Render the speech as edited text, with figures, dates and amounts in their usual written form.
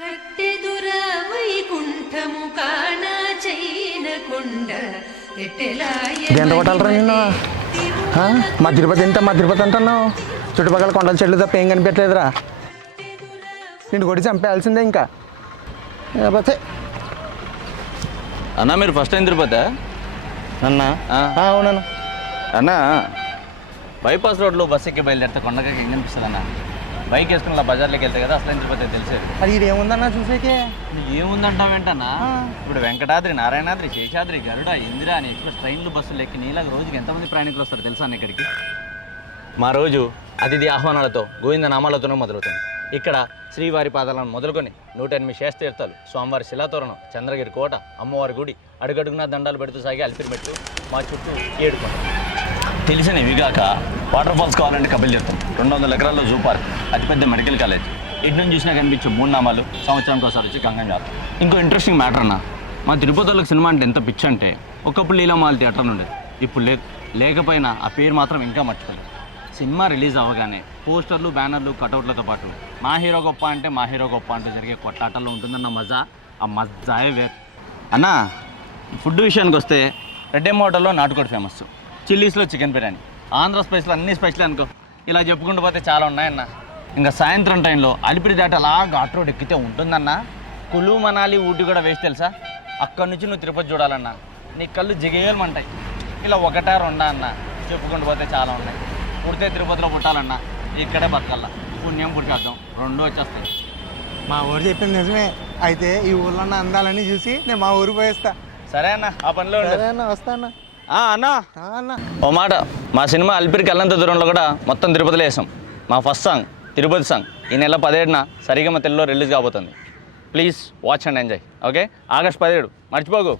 కట్టెదుర వైకుంఠము కాణ చైనకొండ ఎంత కొట్టాలరా నిన్ను? మా తిరుపతి అంటున్నావు. చుట్టుపక్కల కొండల చెట్లు తప్ప ఏం కనిపించలేదురా. నిన్ను కొట్టి చంపేయాల్సిందే ఇంకా. లేకపోతే అన్నా మీరు ఫస్ట్ టైం తిరుపతి అన్నా? అవునన్నా. అన్నా బైపాస్ రోడ్లో బస్సు ఎక్కి బయలుదేరితే కొండకి ఏం కనిపిస్తుంది అన్న? బైక్ వేసుకుని అలా బజార్లోకి వెళ్తే కదా అసలు తిరుపతి తెలిసేది. అది ఇది ఏముందన్నా చూసేకే? ఏముందంటావేంటన్నా? ఇప్పుడు వెంకటాద్రి, నారాయణాద్రి, శేషాద్రి, గరుడ, ఇందిరా అని ఎక్స్ప్రెస్ ట్రైన్లు బస్సులు ఎక్కి నీలాగా రోజుకి ఎంతమంది ప్రయాణికులు వస్తారు తెలుసా అన్న ఇక్కడికి? మా రోజు అతిథి ఆహ్వానాలతో గోవింద నామాలతోనే మొదలవుతుంది. ఇక్కడ శ్రీవారి పాదాలను మొదలుకొని 108 శాస్త్రీర్థాలు, స్వామివారి శిలాతోరణం, చంద్రగిరి కోట, అమ్మవారి గుడి, అడుగడుగునా దండాలు పెడుతూ సాగి అలిపిరి మెట్లు, మా చుట్టూ 7 కొండలు. తెలిసిన ఇవిగాక వాటర్ ఫాల్స్ కావాలంటే కపిల్ తీర్థం, 200 ఎకరాల్లో జూ పార్క్, అతిపెద్ద మెడికల్ కాలేజ్, ఇటు నుంచి చూసినా కనిపించే 3 నామాలు, సంవత్సరానికి ఒకసారి వచ్చి గంగం జాతర. ఇంకో ఇంట్రెస్టింగ్ మ్యాటర్ అన్న, మా తిరుపతిలోకి సినిమా అంటే ఎంత పిచ్చి అంటే ఒకప్పుడు లీలామాల థియేటర్ ఉండేది, ఇప్పుడు లేదు. లేకపోయినా ఆ పేరు మాత్రం ఇంకా మర్చిపోలేదు. సినిమా రిలీజ్ అవ్వగానే పోస్టర్లు, బ్యానర్లు, కటౌట్లతో పాటు మా హీరో గొప్ప అంటే మా హీరో గొప్ప అంటూ జరిగే కొట్లాటల్లో ఉంటుందన్న మజా. ఆ మజాయే వేరు అన్న. ఫుడ్ విషయానికి వస్తే రెడ్డెమ్ హోటల్లో నాటుకోడి ఫేమస్, చిల్లీస్లో చికెన్ బిర్యానీ, ఆంధ్ర స్పైస్లో అన్ని స్పెషల్ అనుకో. ఇలా చెప్పుకుంటూ పోతే చాలా ఉన్నాయన్న. ఇంకా సాయంత్రం టైంలో అలిపిరి దాటి అలా ఘాట్ రోడ్ ఎక్కితే ఉంటుందన్న కులు, మనాలి, ఊటీ కూడా వేసి తెలుసా. అక్కడి నుంచి నువ్వు తిరుపతి చూడాలన్నా నీ కళ్ళు జిగేయమంటాయి. ఇలా 1, 2 అన్న చెప్పుకుంటూ పోతే చాలా ఉన్నాయి. పుడితే తిరుపతిలో పుట్టాలన్నా ఇక్కడే బతకల్లా, పుణ్యం పుట్టేద్దాం, 2 వచ్చేస్తాయి. మా ఊరు చెప్పింది నిజమే. అయితే ఈ ఊళ్ళో ఉన్న అందాలన్నీ చూసి నేను మా ఊరు పోయేస్తా. సరే అన్న, ఆ పనిలో వస్తా అన్న. అన్న ఓ మాట, మా సినిమా అలిపిరికి వెళ్ళంత దూరంలో కూడా మొత్తం తిరుపతిలో వేసాం. మా ఫస్ట్ సాంగ్ తిరుపతి సాంగ్ ఈ నెల 17న సరిగమ తెలుగులో రిలీజ్ కాబోతుంది. Please watch and enjoy. Okay, August 17 మర్చిపోకు.